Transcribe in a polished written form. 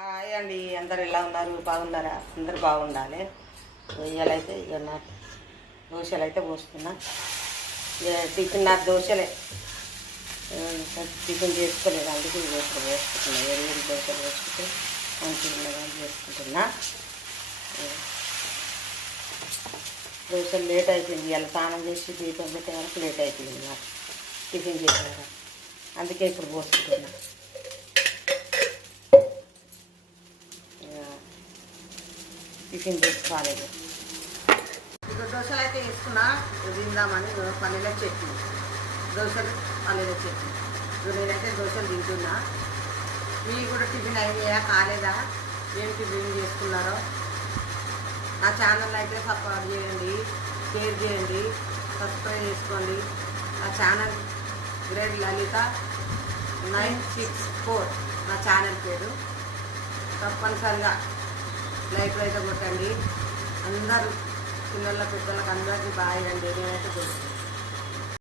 Hi అండి, అందరు ఎలా ఉన్నారు? బాగున్నారా? అందరు బాగుండాలి. ఇవాళైతే ఇక నా దోశలు అయితే పోస్తున్నా. ఇక టిఫిన్ నా దోశలే, టిఫిన్ చేసుకోలేదు, అందుకే దోశలు పోసుకుంటున్నా. వేరు దోశలు పోసుకుంటే మంచిగా చేసుకుంటున్నా. దోశలు లేట్ అయిపోయింది, ఇవాళ స్నానం చేసి దీపం పెట్టే వరకు లేట్ అయిపోయింది నాకు టిఫిన్ చేసేవారు, అందుకే ఇప్పుడు పోసుకుంటున్నా. టిఫిన్ చేసుకోవాలి. ఇక దోశలు అయితే వేసుకున్నా, తిందామని పల్లీల చట్నీ, దోశలు పల్లీల చట్నీ. నేనైతే దోశలు తింటున్నా. మీరు కూడా టిఫిన్ అయినాయా కాలేదా, ఏం టిఫిన్ చేసుకున్నారో నా ఛానల్ అయితే సపోర్ట్ చేయండి, షేర్ చేయండి, సబ్స్క్రైబ్ చేసుకోండి. నా ఛానల్ గ్రేడ్ లలిత 964 నా ఛానల్ పేరు. తప్పనిసరిగా లైక్ అయితే కొట్టండి. అందరూ పిల్లల పెద్దలకు అందరికీ బాయ్ అండి. నేనైతే